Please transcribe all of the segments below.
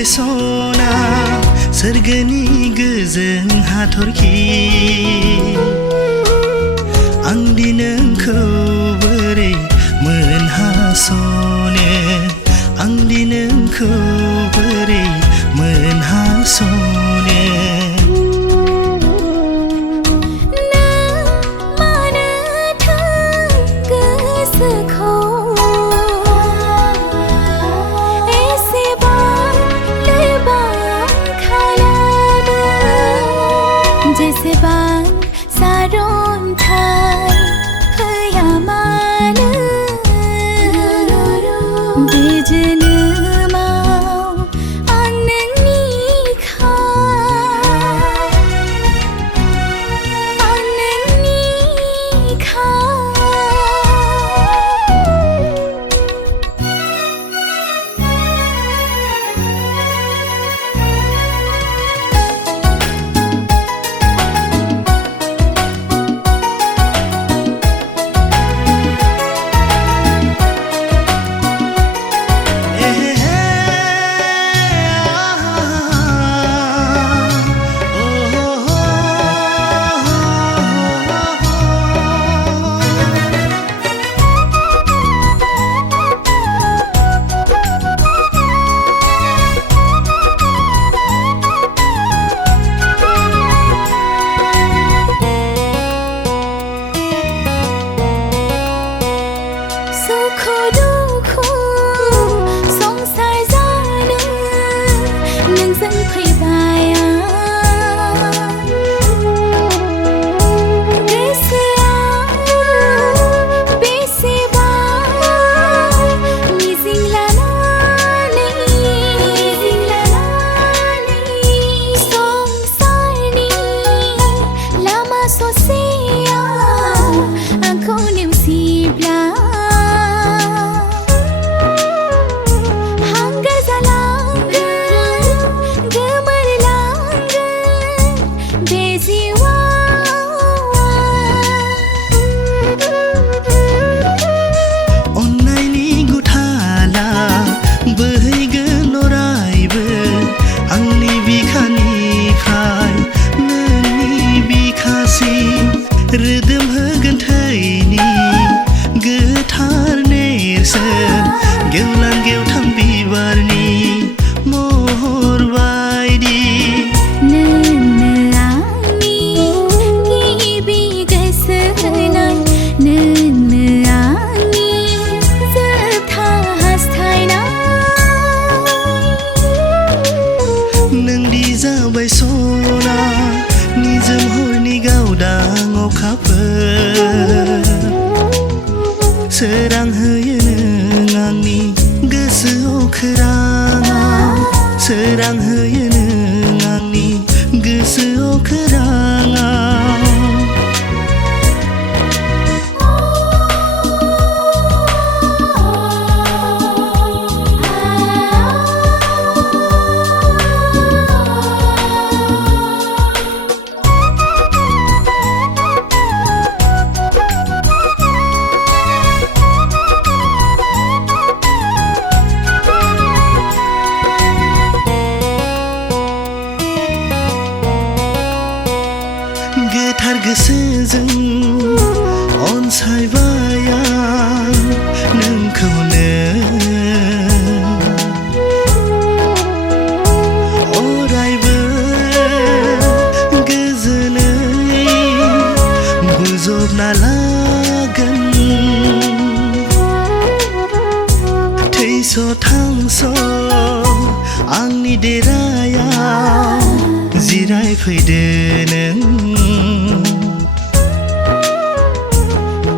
जाबाय सना सोरगोनि गोजों हाथरखि आंदि नोंखौ बोरै मोनहासनो आंदि नोंखौ बोरै मोनहासनो जेसेबां सारन्थाय फैया मानो बे जोनोमाव आं नोंनिखा आं नोंनिखा रोदोम होगोन थैनि गोथार नेरसोन गेवलां गेवथां बिबारनि महर बायदि नोंनो आंनि गिबि गोसो होनाय नोंनो आंनि जोबथा हास्थायनाय नोंदि जाबाय सना निजोम हरनि गावदां अखाफोर सोरां होयो नों आंनि गोसोआव खोराङाव सोरां होयो नों आंनि गोसोआव खोराङाव गोथार गोसोजों अनसायबाय आं नोंखौनो अरायबो गोजोनै बोजबना लागोन थैस' थांस' आंनि देरायाव जिरायफैदो नों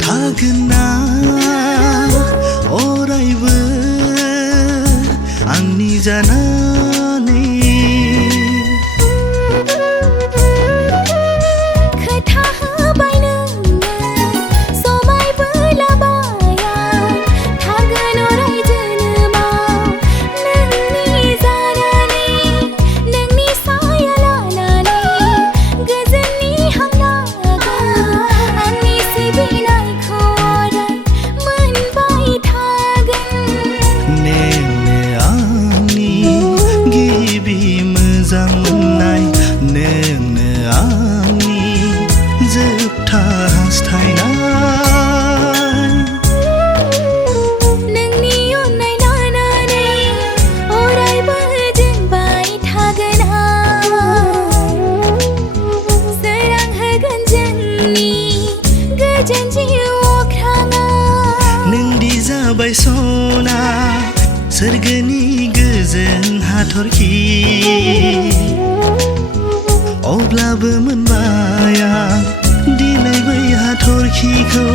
थागोन ना अरायबो आंनि जानानै खोथा होबाय नोंनो समायबो लाबाय आं थागोन अराय जोनोमाव नोंनि जानानै नोंनि साया लानानै गोजोननि जाबाय सना सोरगोनि गोजोन हाथरखि अब्लाबो मोनबाय आं दिनै बै हाथरखिखौ